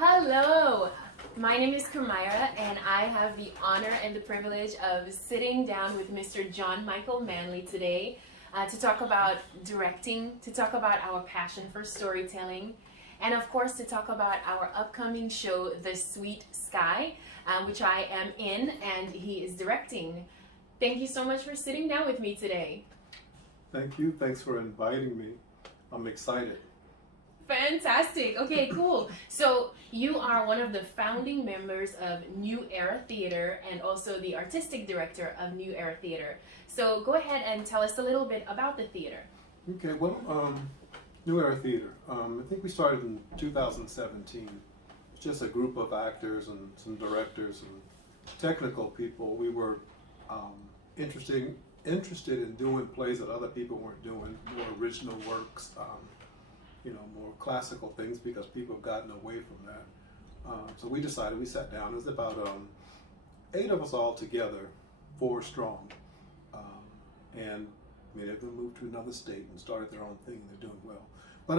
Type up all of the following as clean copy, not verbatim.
Hello, my name is Kamira, and I have the honor and the privilege of sitting down with Mr. John Michael Manley today to talk about directing, to talk about our passion for storytelling, and of course to talk about our upcoming show, The Sweet Sky, which I am in and he is directing. Thank you so much for sitting down with me today. Thank you. Thanks for inviting me. I'm excited. Fantastic. Okay, cool. So you are one of the founding members of New Era Theater and also the artistic director of New Era Theater. So go ahead and tell us a little bit about the theater. Okay, well, New Era Theater. I think we started in 2017. It's just a group of actors and some directors and technical people. We were interested in doing plays that other people weren't doing, more original works. More classical things because people have gotten away from that. So we decided, we sat down, it was about 8 of us all together, 4 strong. And many of them moved to another state and started their own thing and they're doing well. But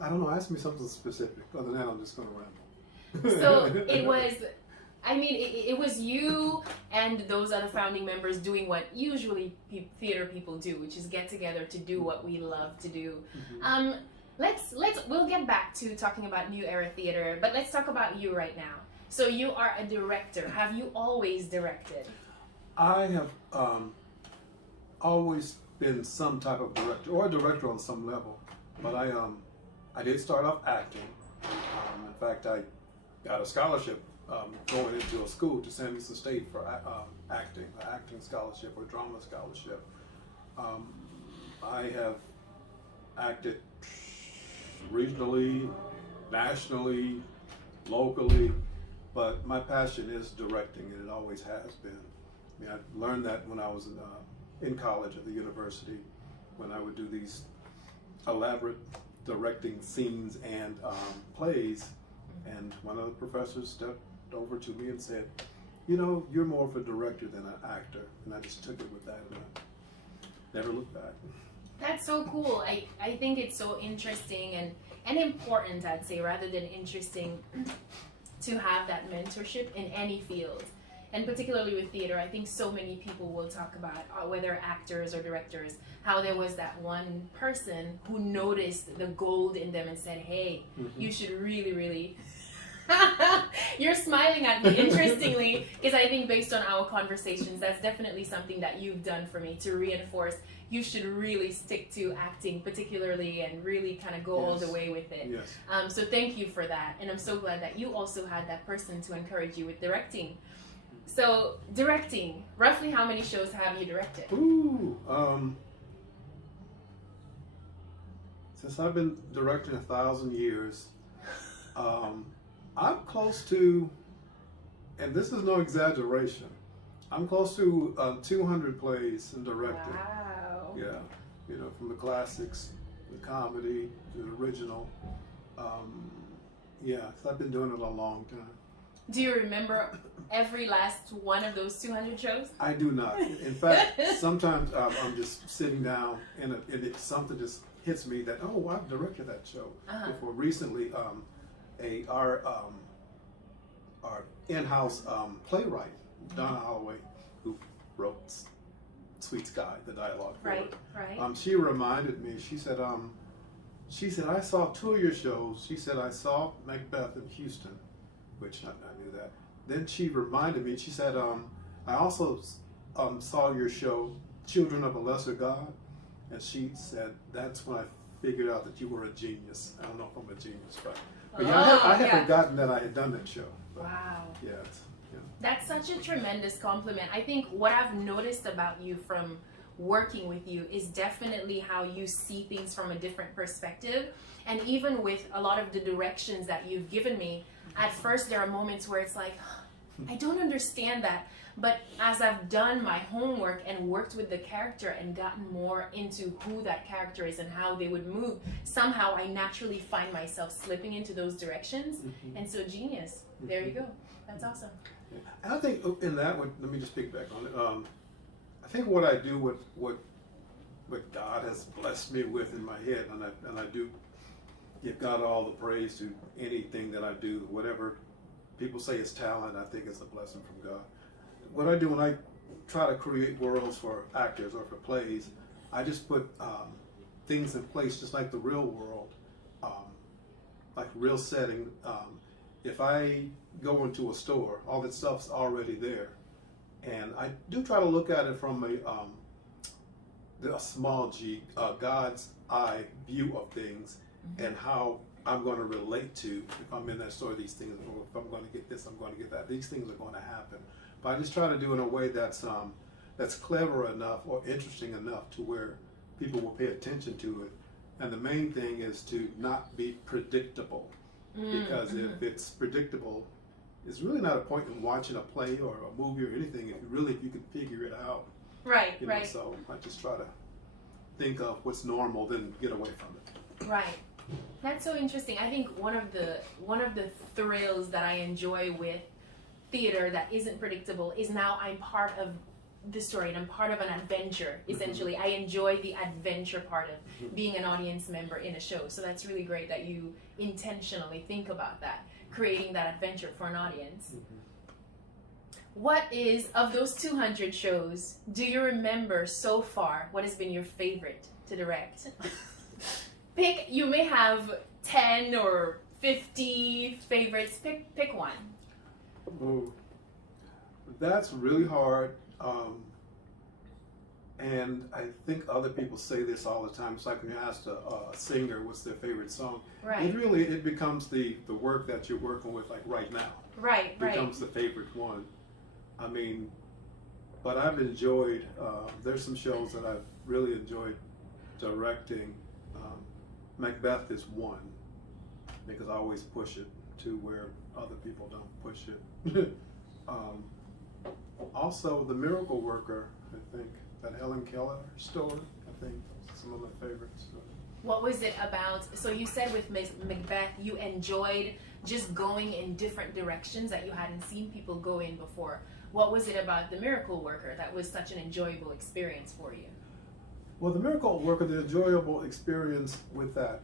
I don't know, ask me something specific. Other than that, I'm just going to ramble. So it was you and those other founding members doing what usually theater people do, which is get together to do what we love to do. Mm-hmm. We'll get back to talking about New Era Theater, but let's talk about you right now. So you are a director. Have you always directed? I have always been some type of director, or a director on some level, but I did start off acting. In fact, I got a scholarship going into a school to San Luis State for acting, an acting scholarship or drama scholarship. I have acted regionally, nationally, locally, but my passion is directing, and it always has been. I mean, I learned that when I was in college at the university, when I would do these elaborate directing scenes and plays, and one of the professors stepped over to me and said, you're more of a director than an actor. And I just took it with that and I never looked back. That's so cool. I think it's so interesting and important, I'd say, rather than interesting, to have that mentorship in any field. And particularly with theater, I think so many people will talk about, whether actors or directors, how there was that one person who noticed the gold in them and said, hey, you should really, really... You're smiling at me, interestingly, because I think based on our conversations, that's definitely something that you've done for me to reinforce you should really stick to acting particularly and really kind of go all the way with it. Yes. So thank you for that. And I'm so glad that you also had that person to encourage you with directing. So directing, roughly how many shows have you directed? Since I've been directing 1,000 years, I'm close to, and this is no exaggeration, I'm close to 200 plays and directed. Wow. Yeah, from the classics, the comedy, to the original. So I've been doing it a long time. Do you remember every last one of those 200 shows? I do not. In fact, sometimes I'm just sitting down and something just hits me that, I've directed that show before. Recently, our in-house playwright, Donna Holloway, who wrote Sweet Sky, the dialogue for it. Right. She reminded me, she said, I saw 2 of your shows. She said, I saw Macbeth in Houston, which I knew that. Then she reminded me, she said, I also saw your show, Children of a Lesser God. And she said, that's when I figured out that you were a genius. I don't know if I'm a genius, but I had forgotten that I had done that show. But, wow. Yeah. That's such a tremendous compliment. I think what I've noticed about you from working with you is definitely how you see things from a different perspective. And even with a lot of the directions that you've given me, at first there are moments where it's like, I don't understand that. But as I've done my homework and worked with the character and gotten more into who that character is and how they would move, somehow I naturally find myself slipping into those directions. And so genius. There you go. That's awesome. And I think in that one, let me just pick back on it. I think what I do, what God has blessed me with in my head, and I do give God all the praise to anything that I do. Whatever people say is talent, I think it's a blessing from God. What I do when I try to create worlds for actors or for plays, I just put things in place just like the real world, like real setting. If I go into a store, all that stuff's already there. And I do try to look at it from a small g, God's eye view of things, and how I'm going to relate to, if I'm in that store, these things, or if I'm going to get this, I'm going to get that. These things are going to happen. But I just try to do it in a way that's clever enough or interesting enough to where people will pay attention to it. And the main thing is to not be predictable, because if it's predictable, it's really not a point in watching a play or a movie or anything if you can figure it out. Right, You know, right. so I just try to think of what's normal, then get away from it. Right. That's so interesting. I think one of the thrills that I enjoy with theater that isn't predictable is now I'm part of the story and I'm part of an adventure, essentially. I enjoy the adventure part of being an audience member in a show. So that's really great that you intentionally think about that, creating that adventure for an audience. What is, of those 200 shows, do you remember so far, what has been your favorite to direct? You may have 10 or 50 favorites. Pick one. Ooh, that's really hard. And I think other people say this all the time. It's like when you ask a singer what's their favorite song. Right. It becomes the work that you're working with, like right now. Right, Becomes the favorite one. I mean, but I've enjoyed, there's some shows that I've really enjoyed directing. Macbeth is one, because I always push it to where other people don't push it. Also, The Miracle Worker, I think, that Helen Keller story, I think, some of my favorites. What was it about? So you said with Macbeth, you enjoyed just going in different directions that you hadn't seen people go in before. What was it about The Miracle Worker that was such an enjoyable experience for you? Well, The Miracle Worker, the enjoyable experience with that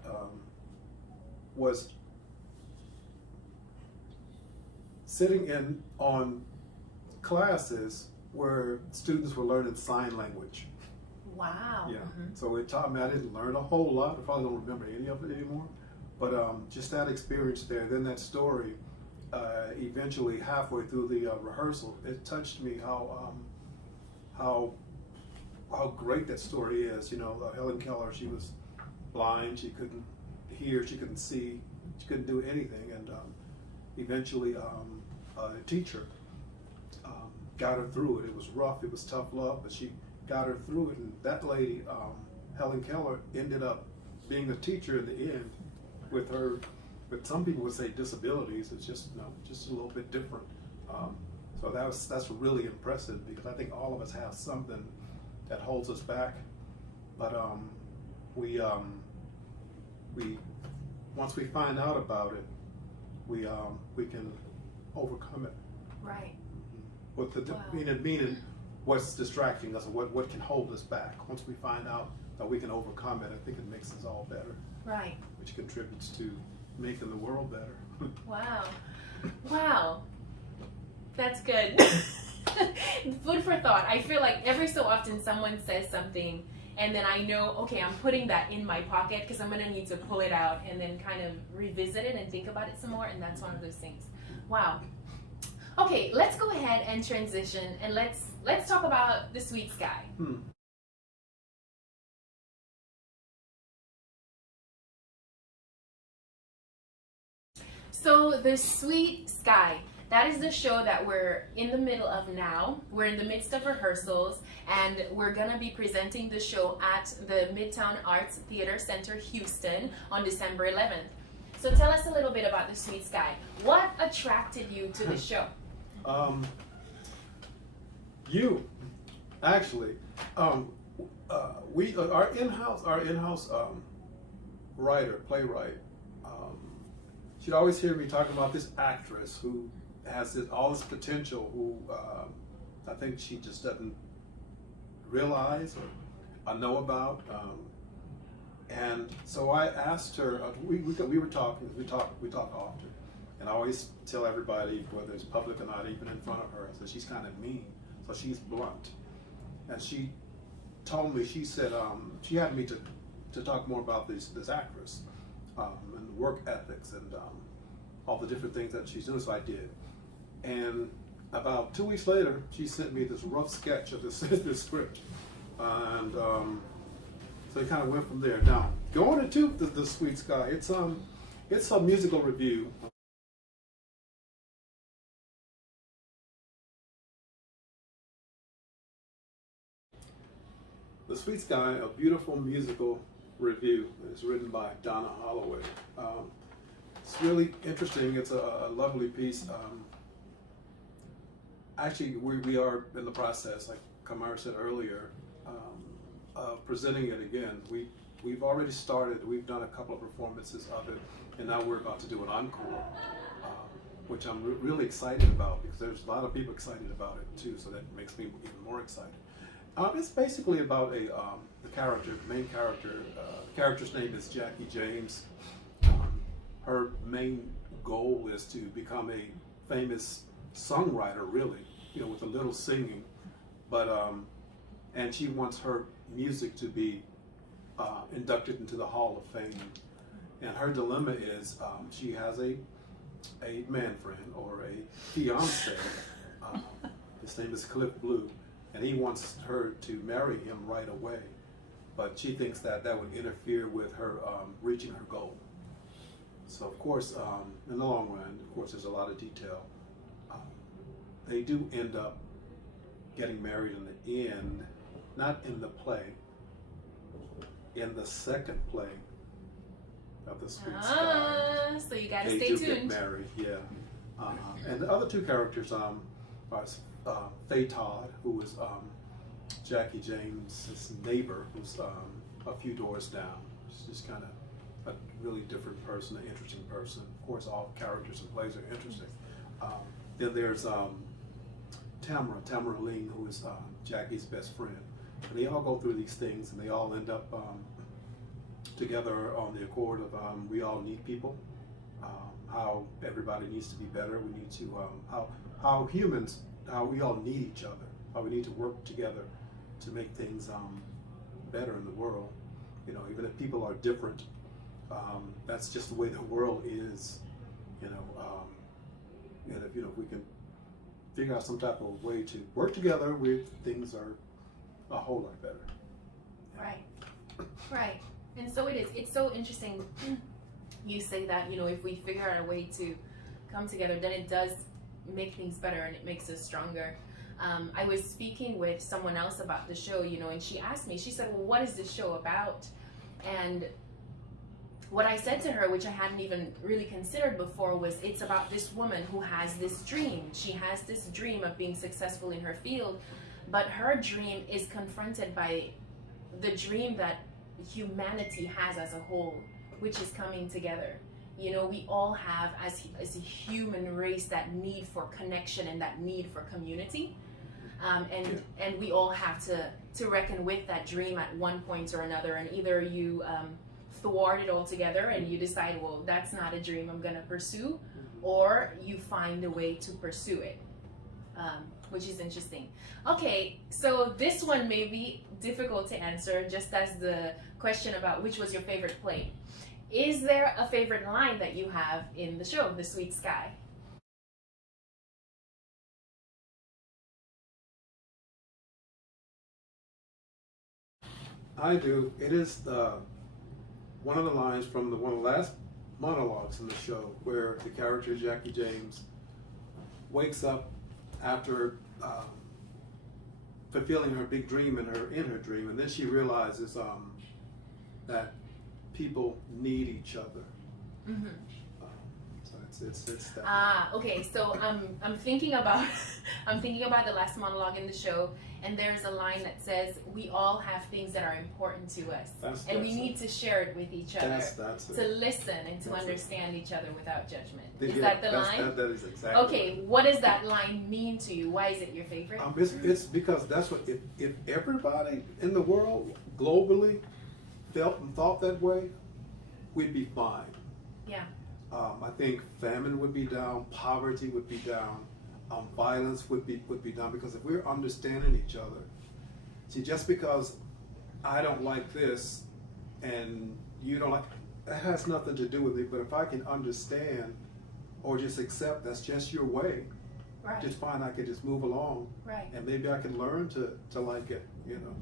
was sitting in on classes where students were learning sign language. Wow. Yeah. So it taught me, I didn't learn a whole lot. I probably don't remember any of it anymore. But just that experience there, then that story, eventually halfway through the rehearsal, it touched me how great that story is. You know, Helen Keller, she was blind, she couldn't hear, she couldn't see, she couldn't do anything, and eventually a teacher got her through it. It was rough, it was tough love, but she got her through it, and that lady, Helen Keller, ended up being a teacher in the end with her, but some people would say disabilities. It's just, you know, just a little bit different. So that's really impressive, because I think all of us have something that holds us back, but we once we find out about it, we can overcome it. Right. With the meaning what's distracting us, and what can hold us back. Once we find out that we can overcome it, I think it makes us all better. Right. Which contributes to making the world better. Wow. Wow. That's good. Food for thought. I feel like every so often someone says something and then I know, okay, I'm putting that in my pocket because I'm going to need to pull it out and then kind of revisit it and think about it some more, and that's one of those things. Wow. Okay, let's go ahead and transition, and let's talk about The Sweet Sky. So The Sweet Sky, that is the show that we're in the middle of now. We're in the midst of rehearsals, and we're gonna be presenting the show at the Midtown Arts Theater Center, Houston, on December 11th. So tell us a little bit about The Sweet Sky. What attracted you to the show? You, actually, our in-house writer, playwright. She'd always hear me talking about this actress who has all this potential, who I think she just doesn't realize or know about. And so I asked her. We were talking. We talk often, and I always tell everybody, whether it's public or not, even in front of her, I said she's kind of mean, so she's blunt. And she told me, she said she had me to talk more about this actress and work ethics and all the different things that she's doing. So I did. And about 2 weeks later, she sent me this rough sketch of this script, and so it kind of went from there. Now, going into the Sweet Sky, it's a musical review. The Sweet Sky, a beautiful musical review. It's written by Donna Holloway. It's really interesting. It's a lovely piece. Actually, we are in the process, like Kamara said earlier, of presenting it again. We've already started. We've done a couple of performances of it, and now we're about to do an encore, which I'm really excited about, because there's a lot of people excited about it too. So that makes me even more excited. It's basically about the main character. The character's name is Jackie James. Her main goal is to become a famous songwriter, really, with a little singing, but and she wants her music to be inducted into the Hall of Fame. And her dilemma is she has a man friend, or a fiance. His name is Cliff Blue. And he wants her to marry him right away, but she thinks that would interfere with her reaching her goal. So of course, in the long run, of course, there's a lot of detail. They do end up getting married in the end, not in the play, in the second play of the Sweet Sky. So you gotta they stay do tuned. Get married, yeah. And the other two characters are Faye Todd, who is Jackie James' neighbor, who's a few doors down. She's kind of a really different person, an interesting person. Of course, all characters and plays are interesting. Then there's Tamara Ling, who is Jackie's best friend. And they all go through these things, and they all end up together on the accord of we all need people, how everybody needs to be better. We need to, how humans, how we all need each other, how we need to work together to make things better in the world. Even if people are different, that's just the way the world is. And if we can figure out some type of way to work together, things are a whole lot better. Right. And so it is. It's so interesting. You say that if we figure out a way to come together, then it does make things better, and it makes us stronger. I was speaking with someone else about the show, and she asked me, she said, well, what is this show about? And what I said to her, which I hadn't even really considered before, was it's about this woman who has this dream. She has this dream of being successful in her field, but her dream is confronted by the dream that humanity has as a whole, which is coming together. We all have, as a human race, that need for connection and that need for community. And we all have to reckon with that dream at one point or another. And either you thwart it altogether and you decide, well, that's not a dream I'm going to pursue, or you find a way to pursue it, which is interesting. Okay, so this one may be difficult to answer, just as the question about which was your favorite play. Is there a favorite line that you have in the show, The Sweet Sky? I do. It is one of the lines from one of the last monologues in the show, where the character Jackie James wakes up after fulfilling her big dream in her dream, and then she realizes that people need each other. Mm-hmm. So it's that. Okay. So I'm thinking about the last monologue in the show, and there's a line that says, "We all have things that are important to us, and we need to share it with each other, to listen and to understand each other without judgment." Is that the line? That is exactly. Okay. Right. What does that line mean to you? Why is it your favorite? It's because that's what if everybody in the world globally felt and thought that way, we'd be fine. Yeah. I think famine would be down, poverty would be down, violence would be down, because if we're understanding each other, see, just because I don't like this and you don't like, that has nothing to do with it. But if I can understand or just accept that's just your way, Right. just fine, I could just move along, Right. and maybe I can learn to like it, you know,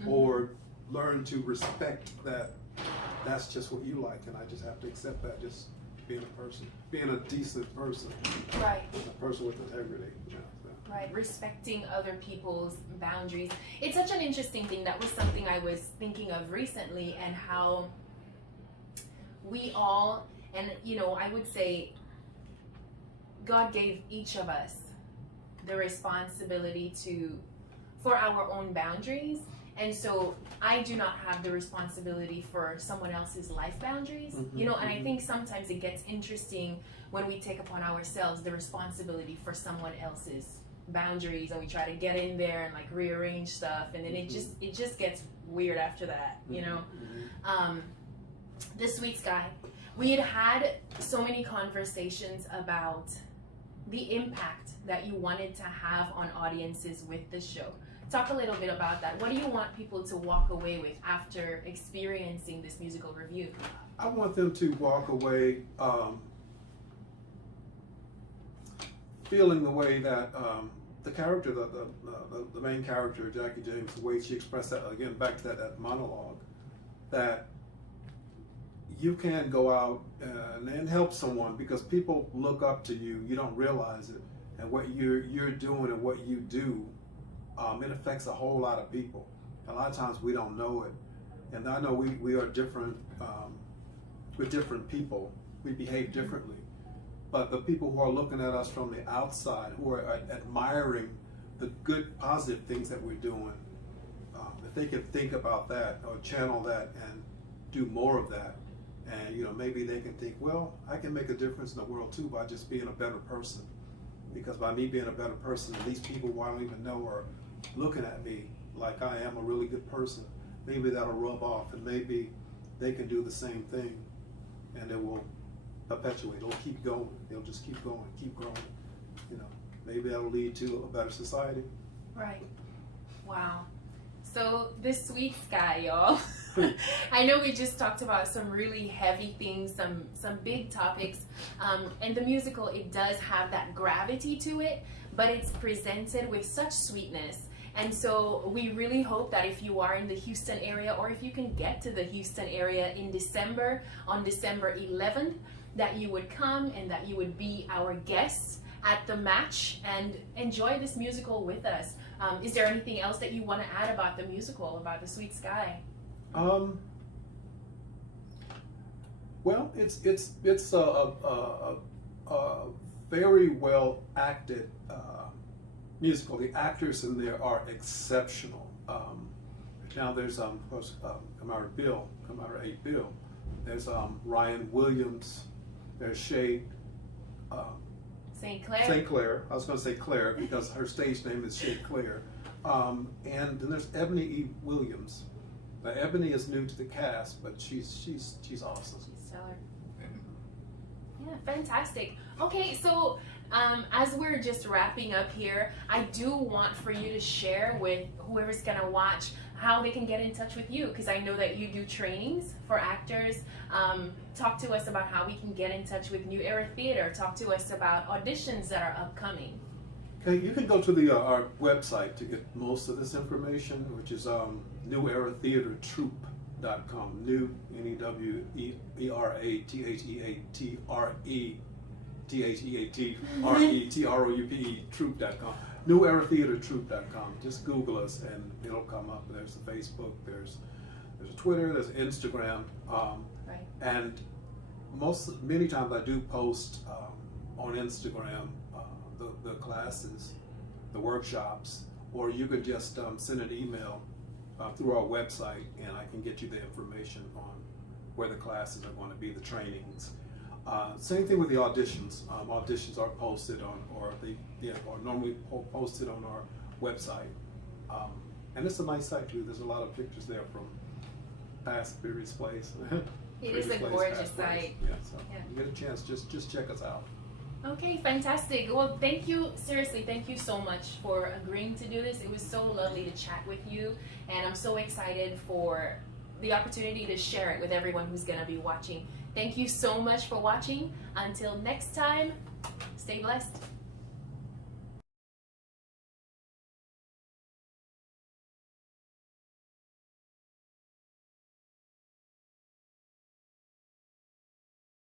Mm-hmm. or learn to respect that that's just what you like, and I just have to accept that, just being a person, being a decent person, Right. a person with integrity, you know, so. Right, respecting other people's boundaries. It's such an interesting thing. That was something I was thinking of recently, and how we all, and you know, I would say God gave each of us the responsibility for our own boundaries. And so I do not have the responsibility for someone else's life boundaries, you know, and I think sometimes it gets interesting when we take upon ourselves the responsibility for someone else's boundaries, and we try to get in there and like rearrange stuff, and then it just gets weird after that, you know. The Sweet Sky, we had so many conversations about the impact that you wanted to have on audiences with the show. Talk a little bit about that. What do you want people to walk away with after experiencing this musical review? I want them to walk away feeling the way that the character, the main character, Jackie James, the way she expressed that, again, back to that monologue, that you can go out and help someone, because people look up to you. You don't realize it, and what you're doing and what you do, it affects a whole lot of people. A lot of times we don't know it, and I know we are different. We're different people. We behave differently, but the people who are looking at us from the outside, who are admiring the good, positive things that we're doing, if they can think about that or channel that and do more of that, and you know, maybe they can think, well, I can make a difference in the world too by just being a better person. Because by me being a better person, these people who I don't even know are looking at me like I am a really good person. Maybe that'll rub off, and maybe they can do the same thing, and it will perpetuate. It'll keep going. They'll just keep going, keep growing. You know, maybe that'll lead to a better society. Right. Wow. So the Sweet Sky, y'all. I know we just talked about some really heavy things, some big topics, and the musical, it does have that gravity to it, but it's presented with such sweetness. And so we really hope that if you are in the Houston area, or if you can get to the Houston area in December, on December 11th, that you would come and that you would be our guests at the match and enjoy this musical with us. Is there anything else that you want to add about the musical, about the Sweet Sky? Well, it's a very well acted musical. The actors in there are exceptional. Now there's of course Kamara Bill. There's Ryan Williams. There's Shay St. Clair. St. Clair. I was going to say Claire because her stage name is Shay Clair. And then there's Ebony E. Williams. Now, Ebony is new to the cast, but she's awesome. She's stellar. Yeah, fantastic. Okay, so as we're just wrapping up here, I do want for you to share with whoever's gonna watch how they can get in touch with you, because I know that you do trainings for actors. Talk to us about how we can get in touch with New Era Theater. Talk to us about auditions that are upcoming. Okay, you can go to the our website to get most of this information, which is neweratheatertroupe.com. New, NEWERATHEATRETHEATRETROUPE troupe.com. Neweratheatertroupe.com. Just Google us and it'll come up. There's a Facebook, there's a Twitter, there's Instagram, Right. and many times I do post on Instagram the classes, the workshops, or you could just send an email through our website, and I can get you the information on where the classes are going to be, the trainings. Same thing with the auditions. Auditions are posted on, or normally posted on our website. And it's a nice site too. There's a lot of pictures there from past Beery's Place. It is a Beery's Place, gorgeous past place. site. Yeah, so Yeah. you get a chance, just check us out. Okay, fantastic. Well, thank you, seriously, thank you so much for agreeing to do this. It was so lovely to chat with you, and I'm so excited for the opportunity to share it with everyone who's going to be watching. Thank you so much for watching. Until next time, stay blessed.